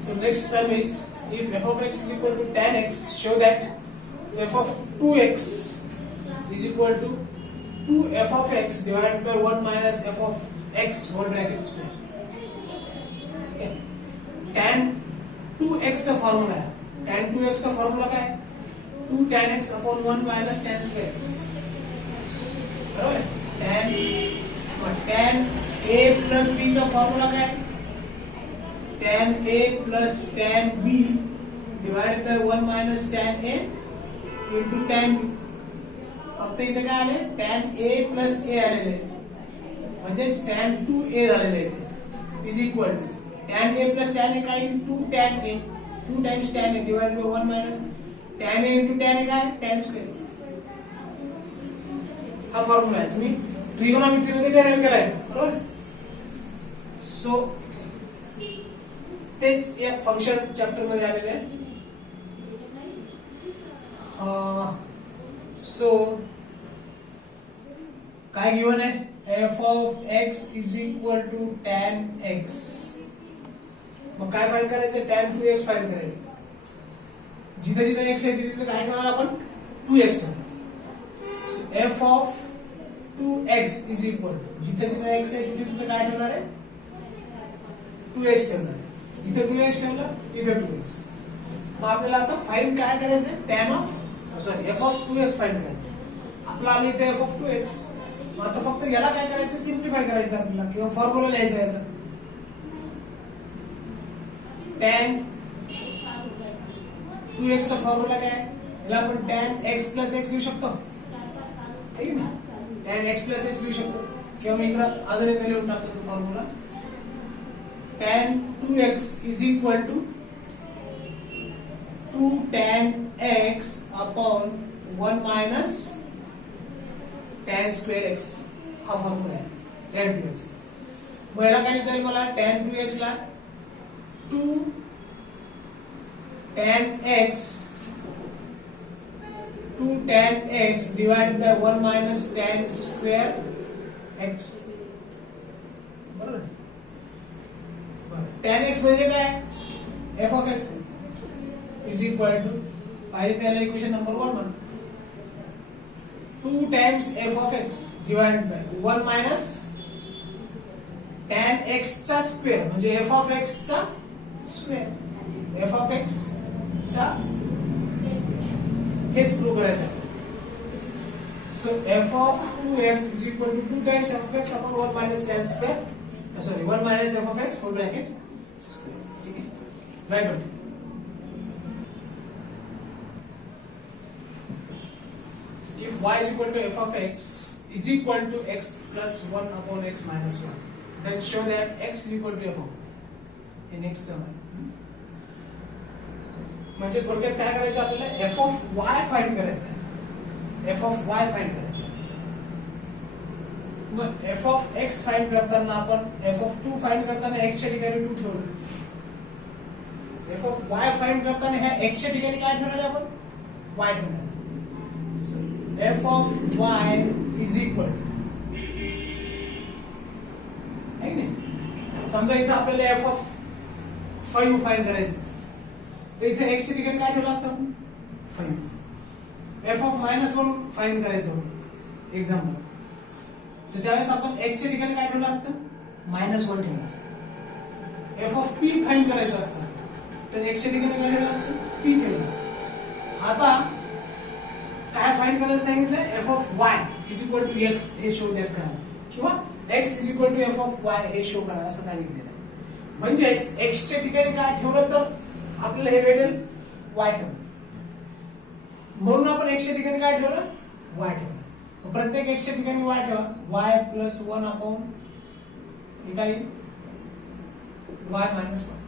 So next sum is, if f of x is equal to tan x, show that f of 2x is equal to 2f of x divided by 1 minus f of x whole bracket square. Okay. tan 2x चा formula है. tan 2x चा formula काय आहे? 2 tan x upon 1 minus tan square x. बरोबर आहे? tan a plus b चा formula काय आहे? tan a plus tan b divided by 1 minus tan a into tan b. फक्त इथे काय आले? tan a plus a आलेले, म्हणजेच tan 2a झालेले is equal to tan a plus tan a काय? 2 tan a, 2 times tan a divided by 1 minus tan a into tan a काय? tan square. हा फॉर्म्युला आहे, तुम्ही ट्रिगोनोमेट्री मध्ये डेराइव्ह केलाय, बरोबर? सो तेच या फंक्शन चॅप्टर मध्ये आलेले आहे. सो काय गिवन आहे? f of x is equal to tan x. मग काय फाइंड करायचं? tan 2x फाइंड करायचं. जिथे जिथे x आहे तिथे काय ठेवणार आपण? 2x ठेवणार. So f of 2x is equal to, जिथे जिथे x आहे तिथे तिथे काय ठेवणार आहे? 2x ठेवणार. इथे 2x ठेवला, इथे 2x. मग आपल्याला आता फाइंड काय करायचं? tan of f of 2x find करायचं. आपला आलं इथे f of 2x. मग आता फक्त याला काय करायचं? सिम्प्लिफाय करायचं आपल्याला, किंवा फॉर्म्युला लिहायचा याचा. tan 2x चा फॉर्म्युला काय? याला आपण tan x plus x लिहू शकतो, ठीक आहे ना? tan x plus x लिहू शकतो, किंवा मी इकडे अजून एकदा लिहून टाकतो तो formula. tan 2x is equal to 2 tan x upon 1 minus tan square x. हा फॉर्म्युला आहे tan 2x. मग याला काय लिहिता येईल मला? tan 2x ला 2 tan x divided by 1 minus tan square x. बरोबर? tan x म्हणजे काय? f of x is equal to, पाहिजे त्याला इक्वेशन नंबर 1 म्हणा, 2 times f of x divided by 1 minus tan x चा स्क्वेअर म्हणजे f of x चा square. f of x चा स्क्वेअर हेच प्रूव्ह करायचं आहे. So f of 2x is equal to 2 times f of x upon 1 minus tan square, sorry 1 minus f of x whole bracket square. ठीक है, right on. If y is equal to f of x is equal to x plus 1 upon x minus 1, then show that x is equal to f of in x सम. म्हणजे थोडक्यात काय करायचं आपल्याला? f of y find करायचं आहे. f of y find करायचं आहे. मग f of x फाइंड करताना आपण f of 2 फाइंड करताना x च्या ठिकाणी 2 ठेवलं. f of y फाइंड करताना ह्या x च्या ठिकाणी काय ठेवणार आहे आपण? y ठेवणार. So f of y is equal, है ना? समजा इथे आपल्याला f of 5 फाइंड करायचं, तर इथे x च्या ठिकाणी काय ठेवलं असतं? 5. f of -1 फाइंड करायचं एक्झाम्पल, तर त्यावेळेस आपण x च्या ठिकाणी काय ठेवलं असतं? -1 ठेवलं असतं. f of p फाइंड करायचं असतं, तर x च्या ठिकाणी काय ठेवलं असतं? p ठेवलं असतं. आता काय फाइंड करायला सांगितलंय? f of y is equal to x हे शो दॅट करा, किंवा x is equal to f of y हे शो करा असं सांगितलेलं आहे. म्हणजे x च्या ठिकाणी काय ठेवलं तर आपल्याला हे भेटेल y ठेवलं. म्हणून आपण x च्या ठिकाणी काय ठेवलं? y ठेवलं. प्रत्येक x च्या ठिकाणी y ठेवा. y plus 1 upon हे काय? y minus 1.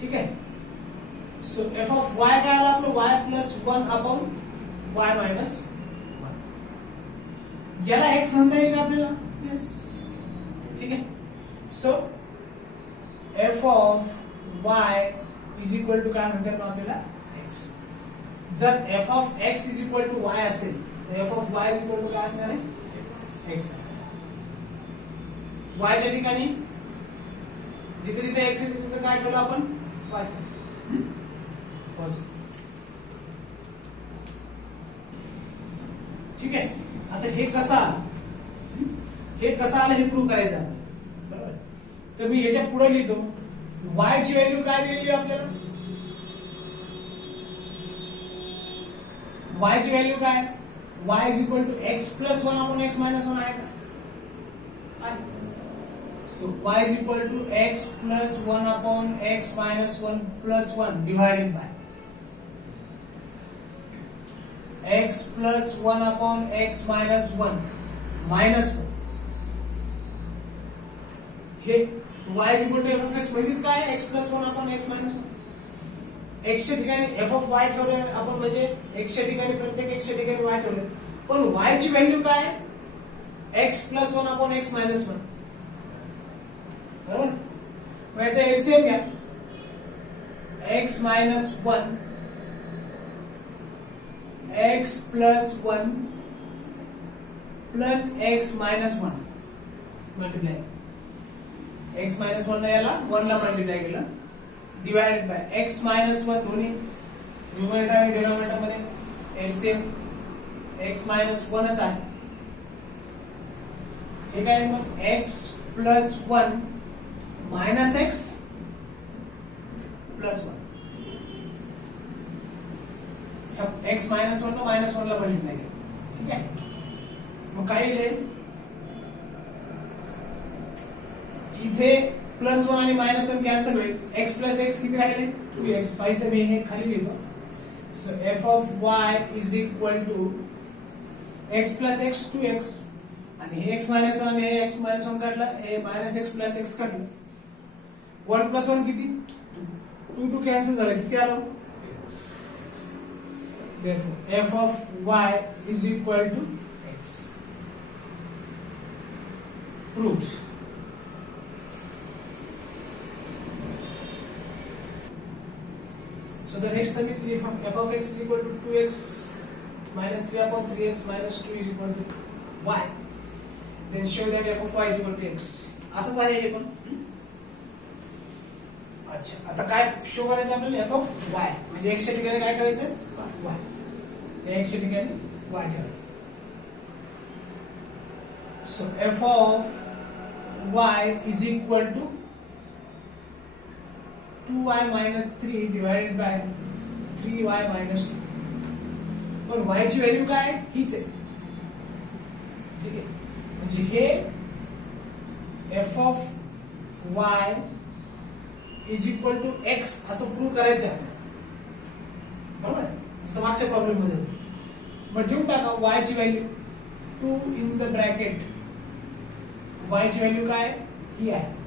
ठीक आहे. सो f of y काय आलं आपलं? y plus 1 upon y minus 1. याला x म्हणता येईल का आपल्याला? यस. ठीक आहे. So f of y is equal to काय म्हणतात मग आपल्याला? x. जर f of x is equal to y असेल तर f of y is equal to काय असणार आहे? x असणार. y च्या ठिकाणी जिथे जिथे x आहे तिथे काय ठेवलं आपण y. ठीक आहे. आता हे कसं आलं हे प्रूव्ह करायचं आहे. बरोबर. तर मी याच्या पुढे लिहितो y ची व्हॅल्यू काय दिलेली आहे आपल्याला. y ची व्हॅल्यू काय y is equal to x plus 1 upon x minus 1 आहे का. So y is equal to x plus 1 upon x minus 1 plus 1 divided by x plus 1 upon x minus 1 minus 1. हे y is equal to f of x म्हणजेच काय x plus 1 upon x minus 1. x च्या ठिकाणी f of y ठेवले आपण म्हणजे x च्या ठिकाणी प्रत्येक x च्या ठिकाणी y ठेवले. पण y ची व्हॅल्यू काय x plus 1 upon x minus 1. बरोबर. मग याचा एलसीएम घ्या. x minus 1 x plus 1 plus x minus 1 multiply x minus 1 याला 1 ला मल्टिप्लाय केलं डिवाइडेड बाय x minus 1 दोन्ही न्यूमरेटर आणि डिनॉमिनेटर मध्ये एलसीएम x minus 1 च आहे. हे काय मग x plus 1 minus x plus 1. x minus 1 ला minus 1 ला मल्टिप्लाय केलं. ठीक आहे. मग काय येईल इथे प्लस 1 आणि मायनस 1 कॅन्सल होईल. x प्लस x किती राहिले 2x. पाहिजे मी हे खाली लिहितो. So f of y is equal to x plus x 2x आणि हे x minus 1 आणि हे x minus 1 काढला हे minus x plus x काढलं. 1 plus 1 किती 2 कॅन्सल झालं किती आलं x. Therefore f of y is equal to x. Proved. So the next sum is if f of x is equal to 2x minus 3 upon 3x minus 2 is equal to y, then show that f of y is equal to x. असंच आहे हे पण. अच्छा आता काय show करायचं आपल्याला f of y म्हणजे x च्या ठिकाणी काय ठेवायचं y. या x च्या ठिकाणी y ठेवायचं. So f of y is equal to 2y minus 3 divided by 3y minus 2. पण y ची व्हॅल्यू काय हीच आहे. ठीक आहे. म्हणजे हे f of y is equal to x असं प्रूव्ह करायचं आहे. बरोबर. जसं मागच्या प्रॉब्लेम मध्ये मग ठेवून टाका y ची value 2 in the bracket. y ची व्हॅल्यू काय ही आहे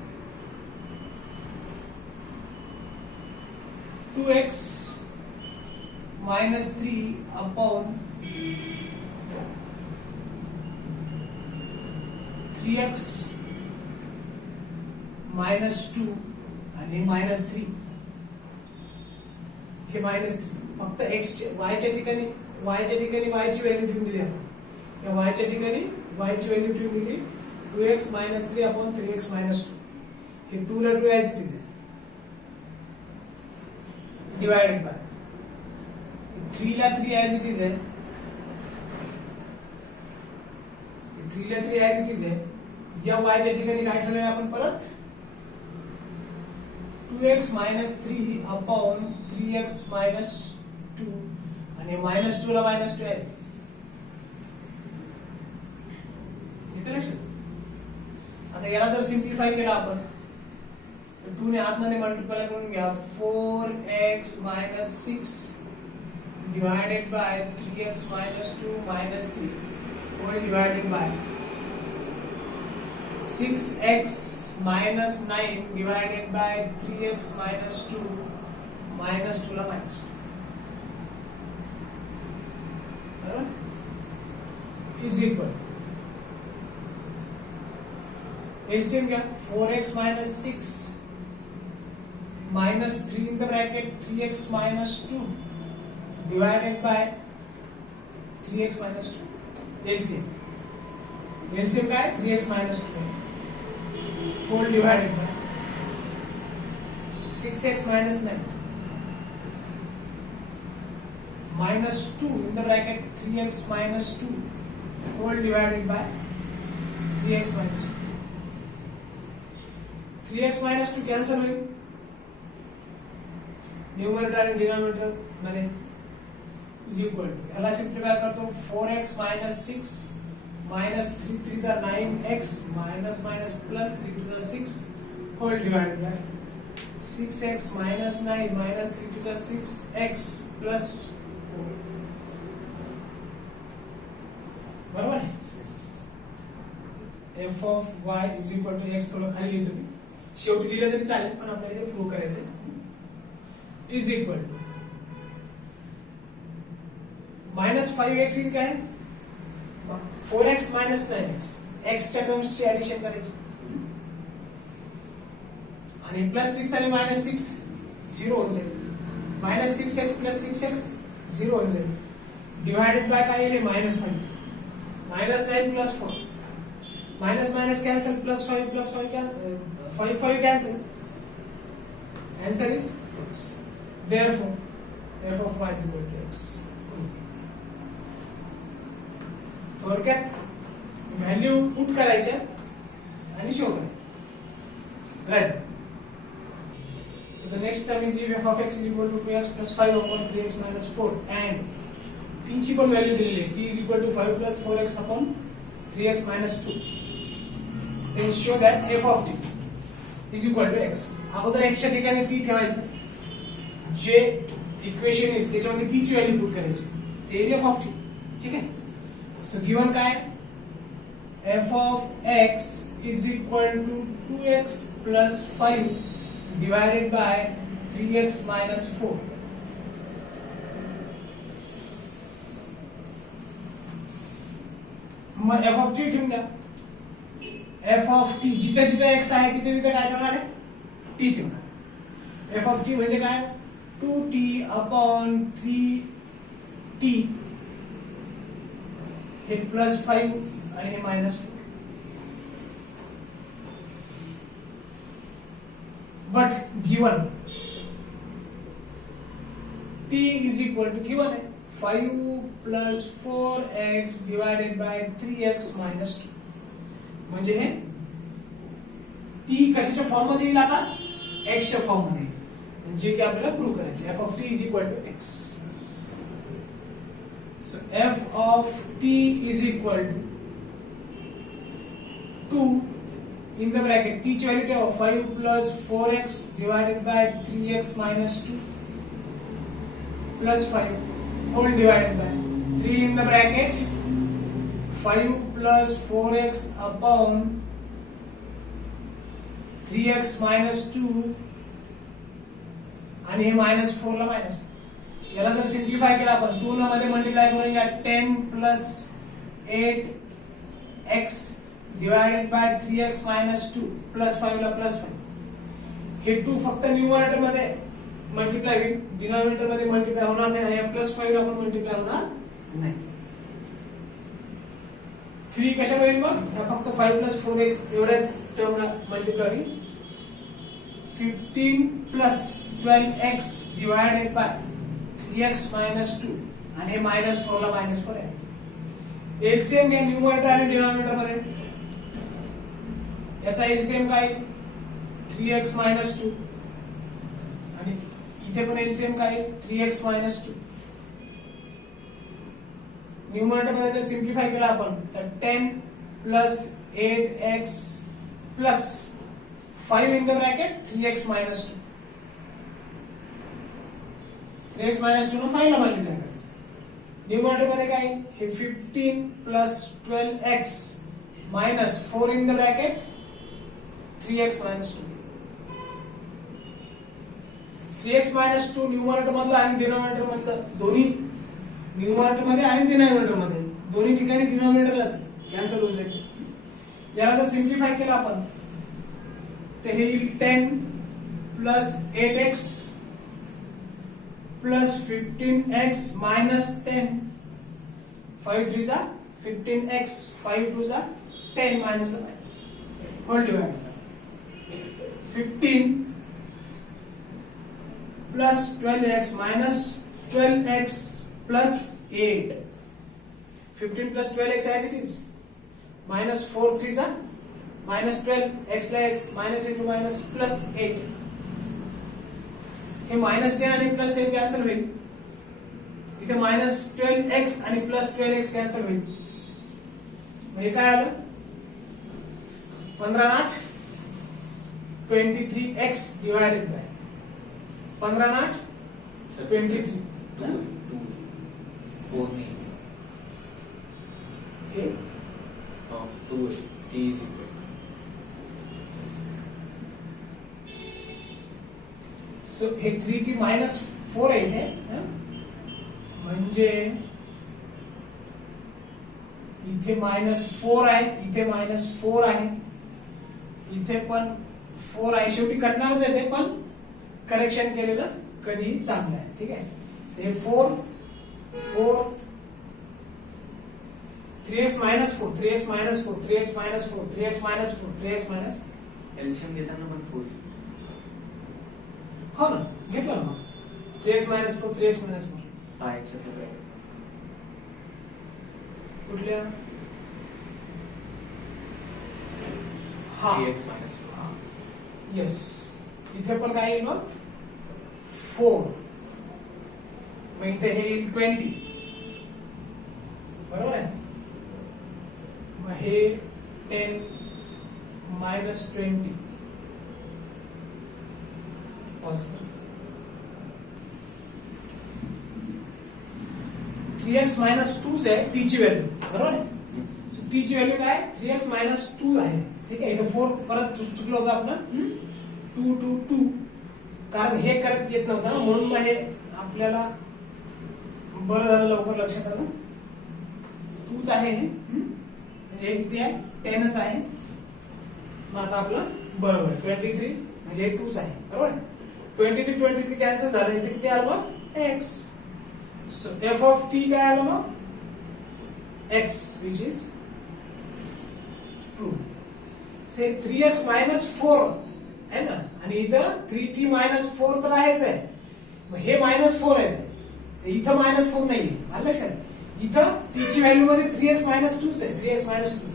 2x minus 3 upon 3x minus 2 आणि minus 3 हे minus 3 फक्त x y च्या ठिकाणी y ची व्हॅल्यू ठेवून दिली आपण. या y च्या ठिकाणी y ची व्हॅल्यू ठेवून दिली 2x minus 3 upon 3x minus 2. हे 2 ला 2 ॲज इट इज आहे डिवाइडेड बाय 3 ला 3 ॲज इट इज आहे. 3 ला 3 ॲज इट इज आहे. या y च्या ठिकाणी काय ठेवलं आपण परत 2x minus 3 upon 3x minus 2 आणि minus 2 ला minus 2 आहे. इथे लक्षात. आता याला जर सिम्प्लिफाय केला आपण तर 2 ने आतमध्ये मल्टिप्लाय करून घ्या 4x minus 6 divided by 3x minus 2 minus 3 whole divided by 6x minus 9 divided by 3x minus 2 minus 2 ला minus 2. बरोबर is equal LCM घ्या 4x minus 6 minus 3 in the bracket 3x minus 2 divided by 3x minus 2 LCM काय 3x minus 2 whole divided by 6x minus 9 minus 2 in the bracket 3x minus 2 whole divided by 3x minus 2. 3x minus 2 cancel होईल numerator आणि denominator मध्ये is equal to ह्याला simplify करतो 4x minus 6 minus 3 3 चा 9x minus minus plus 3 to the 6 whole divided by 6x minus 9 minus 3 to the 6x plus 4. बरोबर आहे f of y is equal to x थोडं खाली लिहितो मी शेवटी लिहिलं तरी चालेल पण आपल्याला हे प्रूव्ह करायचं is equal to minus 5x in काय 4x minus 9x x च्या टर्म्स ची ऍडिशन करायची आणि प्लस 6 आणि मायनस 6 0 होऊन जाईल मायनस 6x प्लस 6x 0 होऊन जाईल डिवाइडेड बाय काय येईल minus 5 minus 9 plus 4 minus minus cancel plus 5 plus 5 cancel answer is x therefore f of y is equal to x. थोडक्यात व्हॅल्यू पुट करायच्या आणि शो करायचं right. So the next sum is if f of x is equal to 2x plus 5 upon 3x minus 4 and t ची पण value दिलेली आहे t is equal to 5 plus 4x upon 3x minus 2 then show that f of t is equal to x. अगोदर x च्या ठिकाणी t ठेवायचं जे equation आहे त्याच्यामध्ये t ची व्हॅल्यू पुट करायची ते f of t ठीक आहे. सो गिवन काय f of x is equal to 2x plus 5 divided by 3x minus 4. मग f of t ठेवून द्या f of t जिथे जिथे x आहे तिथे तिथे काय ठेवणार आहे t ठेवणार. f of t म्हणजे काय 2t upon 3t हे प्लस 5 आणि हे minus 4 but given t is equal to given आहे 5 plus 4x divided by 3x minus 2 म्हणजे हे t कशाच्या फॉर्म मध्ये येईल आता x च्या फॉर्म मध्ये म्हणजे की आपल्याला प्रूव्ह करायचे f of t is equal to x. So f of t is equal to 2 in the bracket t ची व्हॅल्यू ठेवा 5 plus 4x divided by 3x minus 2 plus 5 whole divided by 3 in the bracket 5 plus 4x upon 3x minus 2 आणि हे minus 4 ला minus याला जर simplify केला आपण 2 न मध्ये मल्टिप्लाय करूया 10 plus 8x divided by 3x minus 2 plus 5 ला plus 5 हे 2 फक्त न्यूमरेटर मध्ये मल्टिप्लाय होईल डिनॉमिनेटर मध्ये मल्टिप्लाय होणार नाही आणि प्लस 5 ला पण मल्टिप्लाय होणार नाही. 3 कशाला होईल मग फक्त 5 plus 4x एवढ्याच टर्मला मल्टिप्लाय होईल 15 plus 12x divided by 3x minus 2 आणि हे मायनस 4 ला मायनस 4 आहे. एलसीएम घ्या न्यूमरेटर आणि डिनॉमिनेटर मध्ये याचा एलसीएम काय 3x minus 2 आणि इथे पण एलसीएम काय 3x minus 2. न्यूमरेटर मध्ये जर सिम्प्लिफाय केला आपण तर 10 plus 8x plus 5 in the bracket 3x minus 2 3x minus 2 no 5 ला मल्टिप्लाय करायचं. न्यूमरेटर मध्ये काय हे 15 plus 12x minus 4 in the bracket 3x minus 2 3x minus 2 numerator मधलं आणि डिनॉमिनेटर मधलं दोन्ही न्यूमरेटर मध्ये आणि डिनॉमिनेटर मध्ये दोन्ही ठिकाणी डिनॉमिनेटरलाच कॅन्सल होऊन जाईल. याला जर सिम्प्लिफाय केला आपण तर हे 10 plus 8x plus 15x minus 10 5 3 सा 15x 5 2 सा 10 minus ला minus whole divided 15 plus 12x minus 12x plus 8. 15 plus 12x as it is. Minus 4 3s are minus 12 x ला x minus into minus plus 8. हे minus 10 आणि plus 10 cancel होईल. इथे minus 12x आणि plus 12x cancel होईल. हे काय आलं? 15 8 23x divided by 15 8 23 2 4 में हे 2 t is equal सो हे 3t minus 4 आहे इथे म्हणजे इथे -4 आहे, इथे -4 आहे, इथे पण 4 आहे. शेवटी कटणारच आहे ते, पण करेक्शन केलेलं कधीही चांगलं आहे. ठीक आहे. हे 4 3x minus 4 3x minus 4 3x minus 4 3x minus 4 3x minus LCM घेताना पण 4 हो ना, घेतलं ना. 3x minus 4 3x minus 4 5 च्या ब्रॅकेट कुठल्या? हा 3x minus 4 येस. इथे पण काय येईल मग 4, मग इथे हे येईल 20. बरोबर आहे. मग हे 10 minus 20 पॉज कर. 3x minus 2 आहे t ची व्हॅल्यू. बरोबर आहे. t ची व्हॅल्यू काय 3x minus 2 आहे. ठीक आहे. इथे 4 परत चुकलं होतं आपलं 2 2 2, कारण हे करेक्ट येत नव्हतं ना, म्हणून मग हे आपल्याला बरं झालं लवकर लक्षात आलं. 2च आहे हे, म्हणजे हे किती आहे 10च आहे. मग आता आपलं बरोबर 23 म्हणजे हे 2च आहे. बरोबर. 23 23 कॅन्सल झालं. इथे किती आलं मग x. So f of t काय आलं मग x which is 2. Say 3x minus 4 है ना, आणि इथं 3t minus 4 तर आहेच आहे. मग हे -4 आहे, इथं -4 नाही. आलं लक्षात. इथं t ची व्हॅल्यू मध्ये 3x minus 2 आहे. 3x minus 2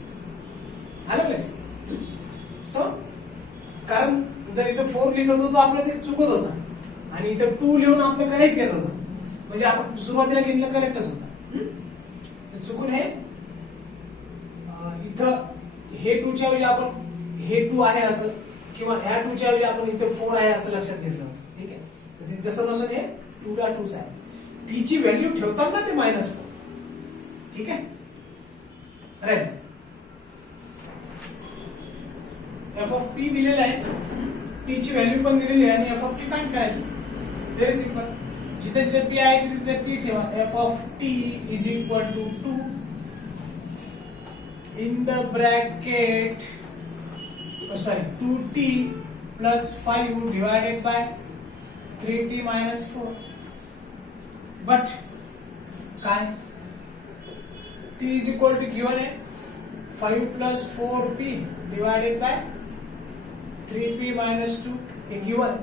आलं लक्षात. सो कारण जर इथं 4 लिहित होतो तर आपलं ते चुकत होतं, आणि इथं 2 लिहून आपलं करेक्ट येत होतं. म्हणजे आपण सुरुवातीला घेतलं करेक्टच होतं. तर चुकून हे इथं हे 2 च्या ऐवजी आपण हे 2 आहे असं, किंवा ह्या 2 च्या ऐवजी आपण इथे 4 आहे असं लक्षात घेतलं होतं. ठीक आहे. तर तसं नसून हे 2 ला 2च आहे. टी ची व्हॅल्यू ठेवताना ते -4. ठीक आहे. राईट. एफ ऑफ टी दिलेलं आहे, टी ची व्हॅल्यू पण दिलेली आहे, आणि एफ ऑफ टी फाइंड करायचं. Very simple. जिथे जिथे पी आहे तिथे टी ठेवा. F of t is equal to 2 in the bracket 2t plus 5 divided by 3t minus 4. But काय t is equal to given है 5 plus 4p divided by 3p minus 2 हे given.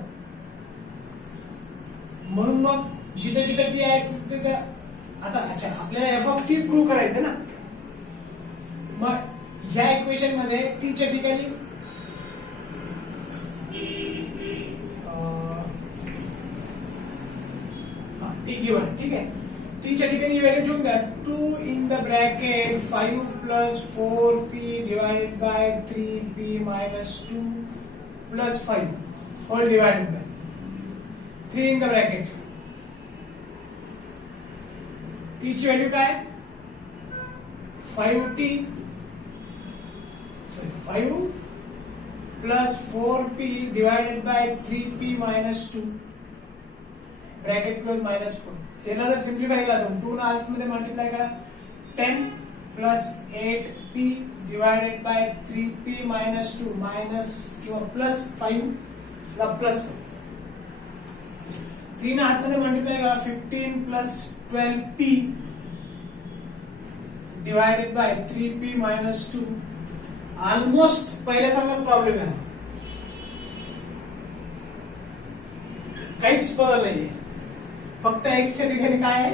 म्हणून मग जिथे जिथे t आहे तिथे आता अच्छा आपल्याला f of t प्रूव्ह करायचं ना. मग ह्या इक्वेशन मध्ये t च्या ठिकाणी टी गिवन. ठीक आहे. टी च्या ठिकाणी व्हॅल्यू ठेवून द्या. 2 in the bracket 5 plus 4p divided by 3p minus 2 plus 5 whole divided by 3 in the bracket. t ची व्हॅल्यू काय 5t 5 plus 4p divided by 3p minus 2 bracket close -4. याला जर सिम्प्लिफाय केला तर 2 ना आत मध्ये मल्टिप्लाय करा. 10 plus 8p divided by 3p minus 2 minus किंवा plus 5 ला plus 4. 3 ना आत मध्ये मल्टिप्लाय करा. 15 plus 12p divided by 3p minus 2. Almost पहिल्यासारखाच प्रॉब्लेम आहे. काहीच बदल नाहीये, फक्त एक्सच्या ठिकाणी काय आहे,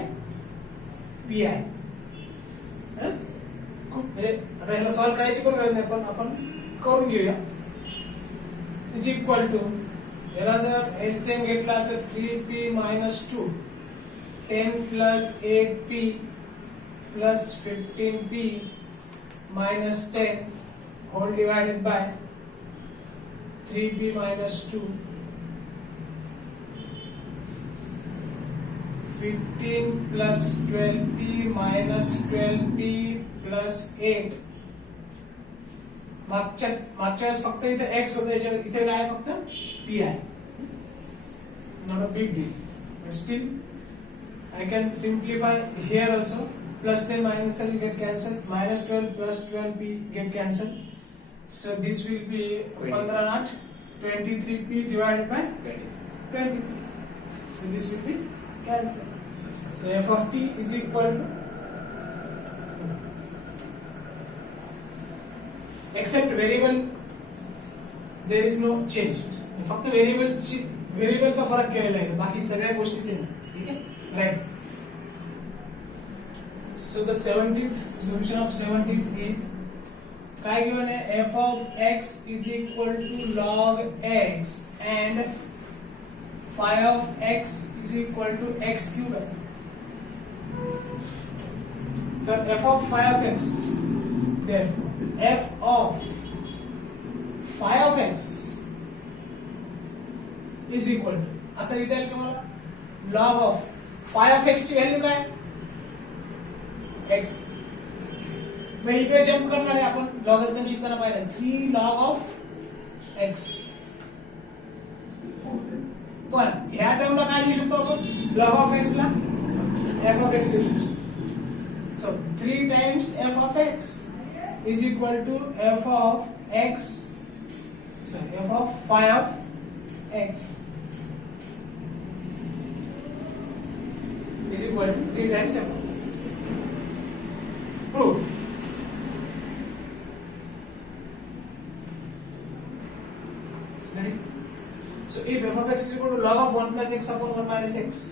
पी आहे. आता ह्याला सॉल्व्ह करायची पण गरज नाही, पण आपण करून घेऊया. इज इक्वल टू, याला जर एलसीएम घेतला तर 3p minus 2 10 plus 8p plus 15p minus 10 whole divided by 3p minus 2 15 plus 12p minus 12p plus 8. मागच्या वेळेस फक्त इथे x होतं, इथे काय फक्त p आहे. Not a big deal, but still I can simplify here also. Plus 10 minus 10 get cancelled. Minus 12 plus 12p get cancelled. So this will be 15 not 23p divided by 23. So this will be cancelled. So f of t is equal to, except variable there is no change. फक्त व्हेरिएबलचा फरक केलेला आहे, बाकी सगळ्या गोष्टी same. ठीक आहे, right. So the 17th solution of 17th is काय given है, f of x is equal to log x and phi of x is equal to x cube है. तर f of phi of x, therefore f of phi of x is equal to, असं लिहिता येईल का मला, log of phi of x ची value काय, x. मग इकडे जंप करणार आहे आपण, लॉगरिथम शिकताना पाहिलं 3 log of x. पण ह्या टर्मला काय लिहू शकतो आपण, log of x ला f of x लिहू शकतो. So 3 times f of x is equal to f of x, sorry, f of phi of x is equal to 3 times f of x. Prove. Ready? So if f of x is equal to log of 1 plus x upon 1 minus x,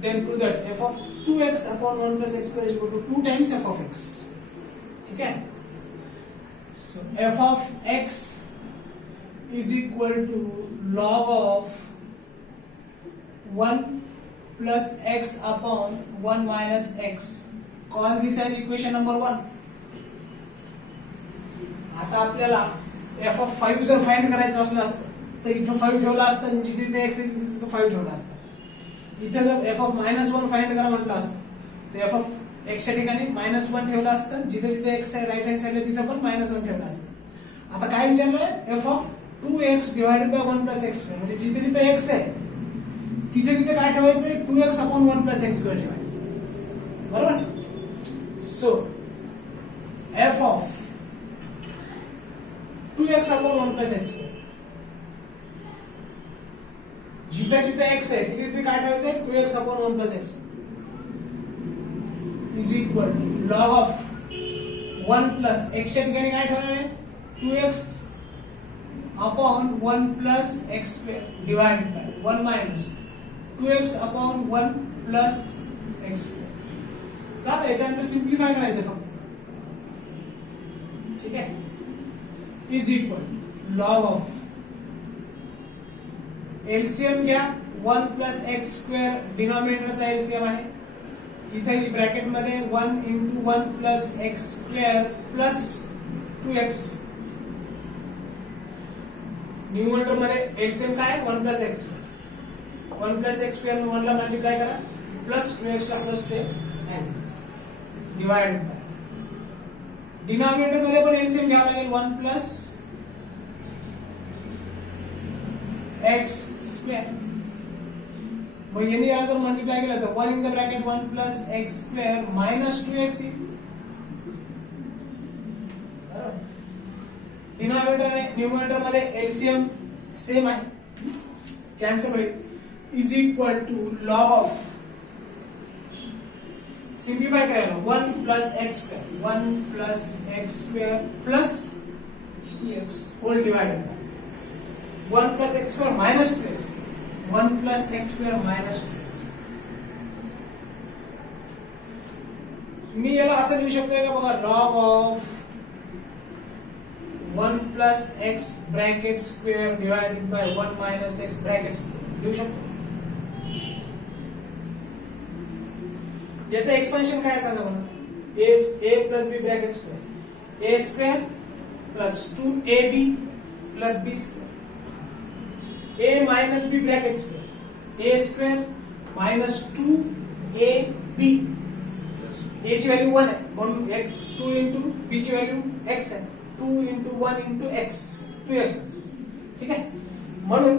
then prove that f of 2x upon 1 plus x square is equal to 2 times f of x. ठीक है? So f of x is equal to log of 1 plus x upon 1 minus x. Call this as equation number 1. आता आपल्याला f of 5 जर find करायचं असलं असतं तर इथं 5 ठेवला असतं आणि जिथे x आहे तिथे 5 ठेवला असतं. इथे जर f of -1 फाइंड करा म्हटलं असतं तर f of x च्या ठिकाणी -1 ठेवला असतं, जिथे जिथे x आहे राइट हँड साइडला तिथे पण -1 ठेवला असतं. आता काय विचारलंय, f of 2x divided by 1 plus x square, म्हणजे जिथे जिथे x आहे तिथे तिथे काय ठेवायचंय, 2x upon 1 plus x square ठेवायचं. बरोबर. So f of 2x upon 1 plus x square, जिथे जिथे x आहे तिथे तिथे काय ठेवायचंय, 2x upon 1 plus x is equal to log of 1 plus x च्या ठिकाणी काय ठेवणार आहे, 2x upon 1 plus x square divided by 1 minus 2x upon 1 plus x square. चालेल, याच्यानंतर सिम्प्लिफाय करायचं फक्त. ठीक आहे, is equal log of LCM घ्या, 1 प्लस एक्स स्क्वेअर डिनॉमिनेटरचा एलसीएम आहे. इथे ब्रॅकेट मध्ये 1 into 1 plus x square plus 2x. Numerator मध्ये एलसीएम काय, 1 plus x square. 1 plus x square में 1 ला मल्टीप्लाई करा, प्लस 2x ला plus 2x divided by, denominator मध्ये पण एलसीएम घ्यावं लागेल, 1 plus x square. मग यांनी याला जर मल्टीप्लाय केलं तर 1 in the bracket 1 plus x square minus 2x येईल. डिनॉमिनेटर आणि न्यूमरेटर मध्ये एलसीएम सेम आहे, कॅन्सल होईल. Is equal to log of, simplify करायला 1 plus x square, 1 plus x square plus 2x whole divided by 1 plus x square minus 2x. 1 plus x square minus 2x. मी याला असं लिहू शकतोय का बघा, log of 1 plus x bracket square divided by 1 minus x bracket square लिहू शकतो. याचं expansion काय सांगा मला, a plus b bracket square a square plus 2ab plus b square a minus b bracket square a square minus 2ab. a ची value 1 आहे म्हणून x 2 into b ची व्हॅल्यू x आहे 2 into 1 into x 2x. ठीक आहे, म्हणून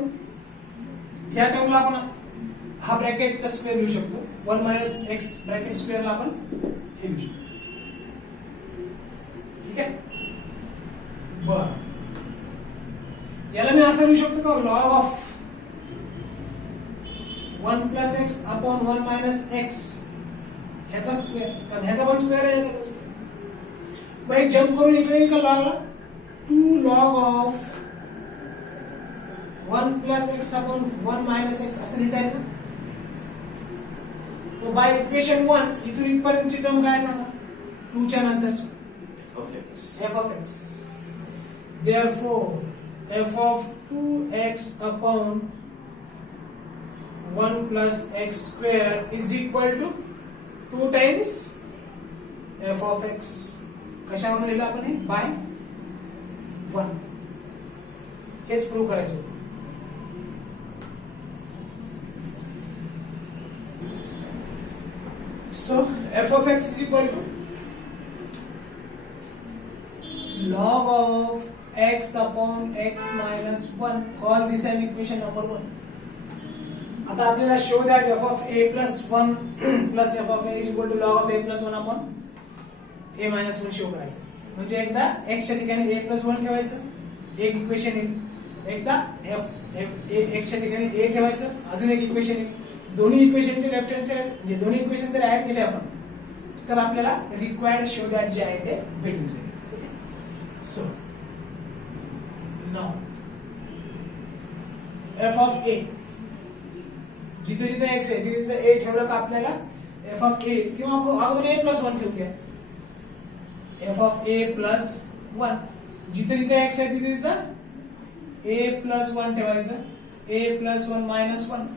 ह्या टर्मला आपण हा ब्रॅकेटचा स्क्वेअर लिहू शकतो. 1 minus x ब्रॅकेट स्क्वेअरला आपण हे लिहू शकतो. ठीक आहे, बर याला मी असं लिहू शकतो का, log of 1 plus x upon 1 minus x ह्याचा स्क्वेअर, कारण ह्याचा पण स्क्वेअर आहे, ह्याचा पण स्क्वेअर. मग एक जम्प करून इकडे येईल का लॉगला, 2 log of 1 plus x upon 1 minus x असं लिहिता येईल ना. बाय इक्वेशन 1 इथून इथपर्यंतची टर्म काय सांगा, 2 च्या नंतरची f of x. Therefore f of 2x upon 1 plus x square is equal to 2 times f of x. कशावरून लिहिलं आपण हे, बाय 1. हेच प्रूव्ह करायचं. So f of x is equal to log of x upon x minus 1. Call this as equation number 1. आता आपल्याला show that f of a plus 1 plus f of a is equal to log of a plus 1 upon a minus 1 show करायचं. म्हणजे एकदा x च्या ठिकाणी a plus 1 ठेवायचं, एक equation येईल. एकदा x च्या ठिकाणी a ठेवायचं, अजून एक इक्वेशन येईल. दोन्ही इक्वेशनचे लेफ्ट हँड साइड म्हणजे दोन्ही इक्वेशन जर ऍड केले आपण तर आपल्याला रिक्वायर्ड शो दॅट जे आहे ते भेटून जाईल. So now f of a जिथे जिथे x आहे तिथे तिथे a ठेवलं का आपल्याला f of a किंवा अगोदर a plus 1 ठेवूया, f of a plus 1. जिथे जिथे x आहे तिथे तिथे a plus 1 ठेवायचं, a plus 1 minus 1.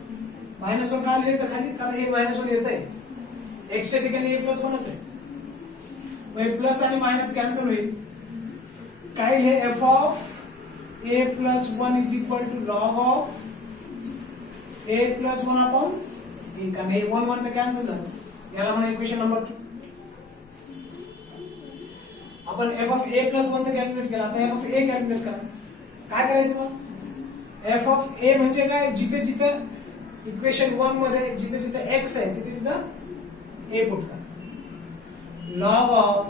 मायनस 1 का लिहिले तर खाली, कारण हे मायनस 1 याचं आहे, x च्या ठिकाणी a plus 1 च आहे. मग प्लस आणि मायनस कॅन्सल होईल. काय हे f of a plus 1 is equal to log of a plus 1 upon a. कारण हे 1 1 तर कॅन्सल झालं, याला म्हणा इक्वेशन नंबर 2. आपण f of a plus 1 तर कॅल्क्युलेट केला, आता f of a कॅल्क्युलेट करा. काय करायचं मग, f of a म्हणजे काय, जिथे जिथे इक्वेशन 1 मध्ये जिथे जिथे x आहे तिथे तिथे a पुट करा. log of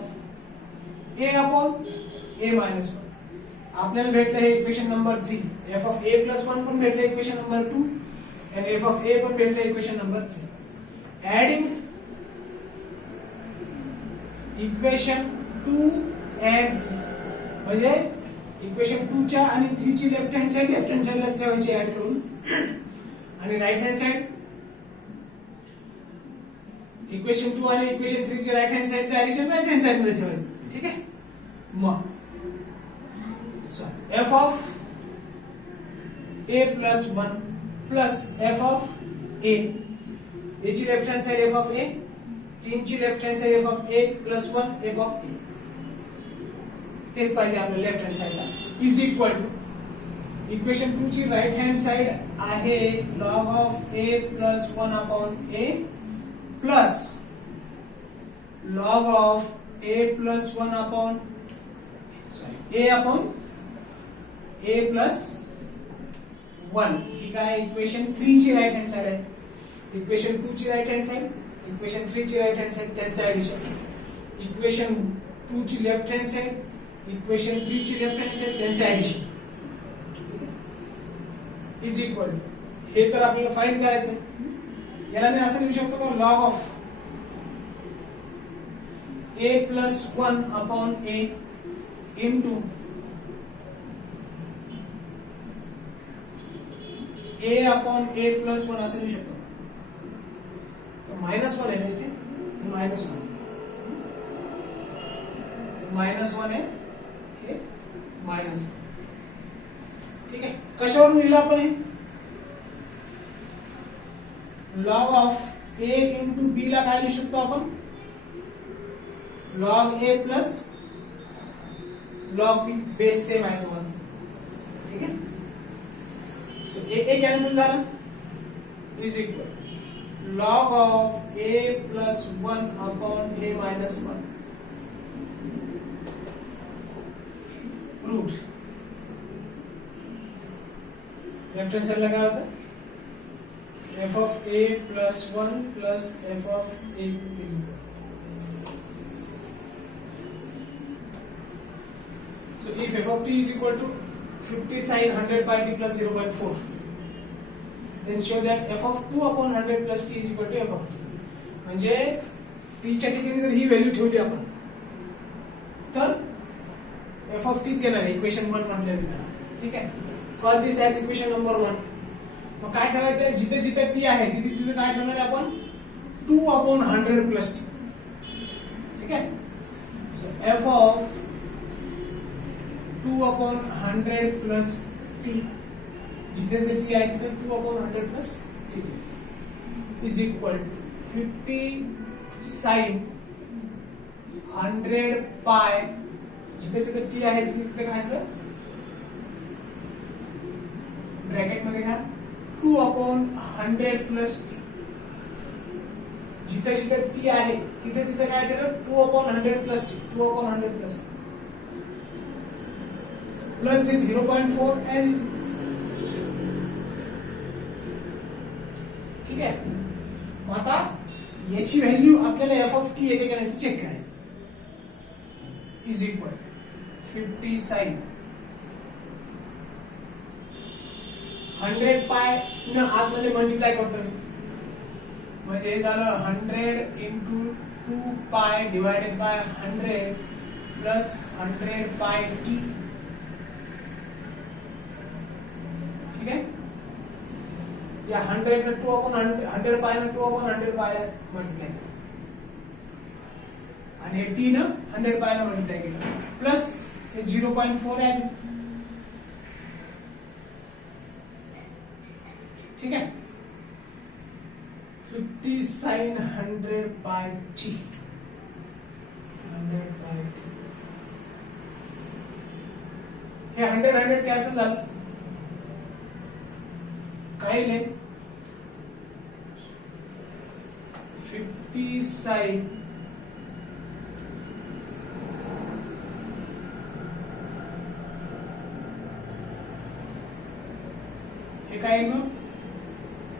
a upon a minus 1. आपल्याला भेटलं हे equation number 3. f of a plus 1 पण भेटलं इक्वेशन नंबर 2 आणि f of a पण भेटलं equation number 3. Adding equation 2 and 3 म्हणजे इक्वेशन 2 च्या आणि 3 ची लेफ्ट हँड साइडलाच ठेवायची ऍड करून, आणि राइट हँड साइड इक्वेशन 2 आणि इक्वेशन 3 चे राइट हँड साइडचे ऍडिशन राइट हँड साइड मध्ये ठेवायचं. ठीक आहे, मग f of a plus 1 plus f of a, a ची left hand side f of a, 3 ची left hand side f of a plus 1 f of a, तेच पाहिजे आपल्या लेफ्ट हँड साइडला, इज इक्वल टू इक्वेशन 2 ची right hand side आहे log of a plus 1 upon a plus log of a plus 1 upon a upon a plus 1. ही काय equation 3 ची right hand side आहे, equation 2 ची राइट हँड साइड, इक्वेशन 3 ची right hand side, त्यांचं addition. Equation 2 ची left hand side, equation 3 ची left hand side, त्यांचं addition is equal to, हे तर आपल्याला फाइंड करायचं आहे. याला मी असं लिहू शकतो का, log of a plus 1 upon a into A upon A plus one असं लिहू शकतो. मायनस वन आहे ना इथे, मायनस वन आहे, हे मायनस वन. ठीक आहे. कशावरून लिहिलं आपण हे? Log of a into b ला काय लिहू शकतो आपण? Log a plus log b, base same आहे दोघांचं. ठीक आहे. सो ए कॅन्सल झालं, is equal log of a plus one upon a minus one root. Left hand साइडला काय होतं? F of a plus one plus f of a is equal. So if f of t is equal to 50 sin 100 by t plus 0.4, then show that f of 2 upon 100 plus t is equal to f of t. म्हणजे t च्या ठिकाणी जर ही value ठेवली आपण तर f of t च येणार आहे, इक्वेशन 1 म्हटल्यानंतर. ठीक आहे. कॉल दिस ॲज इक्वेशन नंबर 1. मग काय ठेवायचं आहे? जिथे जिथे t आहे तिथे तिथे काय ठेवणार आहे आपण? 2 upon 100 plus t. ठीक आहे. So f of 2 upon 100 plus t, जिथे ते t आहे तिथे 2 upon 100 plus t is equal to 50 sin 100 pi, जिथे जिथे t आहे तिथे तिथे काय ठेवलं? ब्रॅकेट मध्ये घ्या 2 upon 100 plus t. जिथे जिथे t आहे तिथे तिथे काय ठेवलं? 2 upon 100 plus t, 2 upon 100 plus t. Plus 0.4 as it is. ठीक आहे. आता याची व्हॅल्यू आपल्याला एफ ऑफ टी येते का नाही ते चेक करायचं. इज इक्वल 50 साइन 100 पाय न आतमध्ये मल्टिप्लाय करतो मी, म्हणजे हे झालं 100 इंटू 2 पाय डिवायडेड बाय 100 प्लस 100 पाय टी. ठीक आहे. या 100 ने 2 अपॉन 100 पाय ने 2 अपॉन 100 पाय मल्टिप्लाय आणि हे t ने 100 पाय ने मल्टिप्लाय केलं प्लस हे 0.4 आहे. ठीक आहे. 50 sin 100 पाय t, 100 पाय t. हे 100 कॅन्सल झालं, काही नाही. 50 sin हे काय मग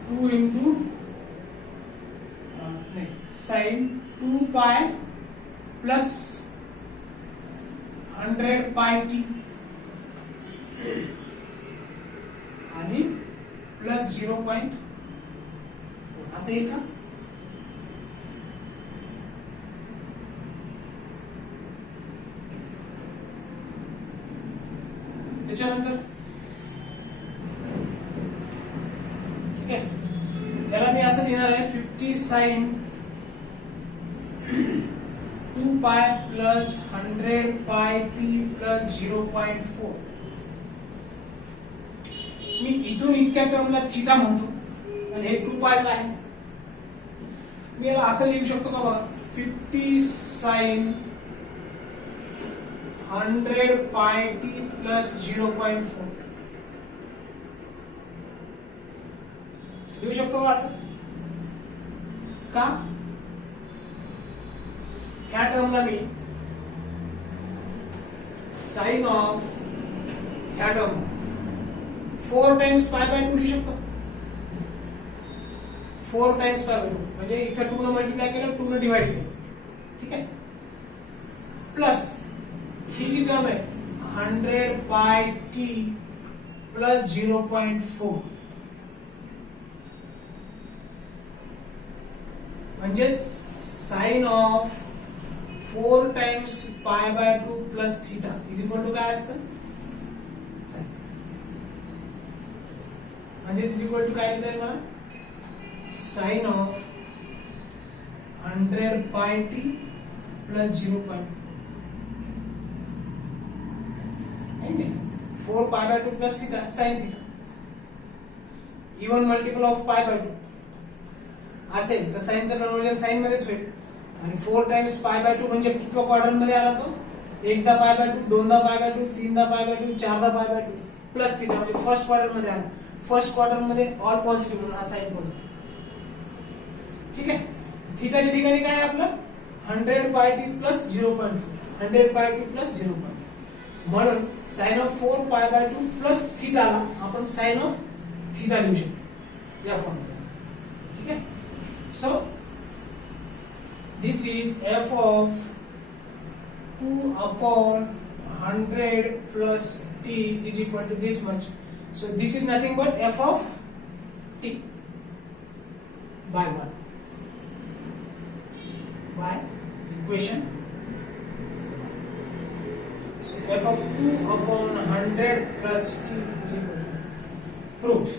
2 इंटू साइन 2 पाय प्लस 100 पाय टी आणि प्लस 0. असं येईल का? त्याच्यानंतर ठीक आहे, याला मी असं लिहिणार आहे 50 साइन 2 पाय प्लस 100 पाय टी प्लस 0.4. मी इथून इतक्या टर्मला थीटा म्हणतो आणि हे 2 पाय आहेच. मी याला असं लिहू शकतो का बघा, 50 साइन 100 पाय टी प्लस 0.4 लिहू शकतो का असं? का? ह्या टर्मला मी साइन ऑफ ह्या टर्म 4 टाइम्स पाय बाय 2 लिहू शकतो. 4 टाइम्स पाय बाय 2 म्हणजे इथं 2 ने मल्टिप्लाय केलं, 2 ने डिवाइड केलं. ठीक आहे. प्लस ही जी टर्म आहे 100 पाय टी प्लस 0.4 म्हणजे sine of 4 times pi by 2 plus theta is equal to काय असतं? म्हणजेच इज इक्वल टू काय लिहिता येईल मला sine of 100 by t plus 0.4 pi by 2 plus theta sine theta even multiple of pi by 2 असेल तर साइनचं कन्वर्जन साइन मध्येच होईल आणि 4 टाइम्स पाय बाय 2 म्हणजे किती क्वाड्रंट मध्ये आला तो एकदा पाय बाय 2 दोनदा पाय बाय 2 तीनदा पाय बाय 2 चारदा पाय बाय 2 प्लस थीटा म्हणजे फर्स्ट क्वाड्रंट मध्ये आला फर्स्ट क्वाड्रंट मध्ये ऑल पॉझिटिव्ह म्हणून हा साइन पॉझिटिव्ह ठीक आहे थीटाच्या ठिकाणी काय आहे आपलं 100 by t plus 0.4 100 by t plus 0.4 म्हणून साइन ऑफ 4 पाय बाय 2 प्लस थीटाला आपण साइन ऑफ थीटा लिहू शकतो या फॉर्ममध्ये ठीक आहे so this is f of 2 upon 100 plus t is equal to this much so this is nothing but f of t by 1 by equation so f of 2 upon 100 plus t is equal to proved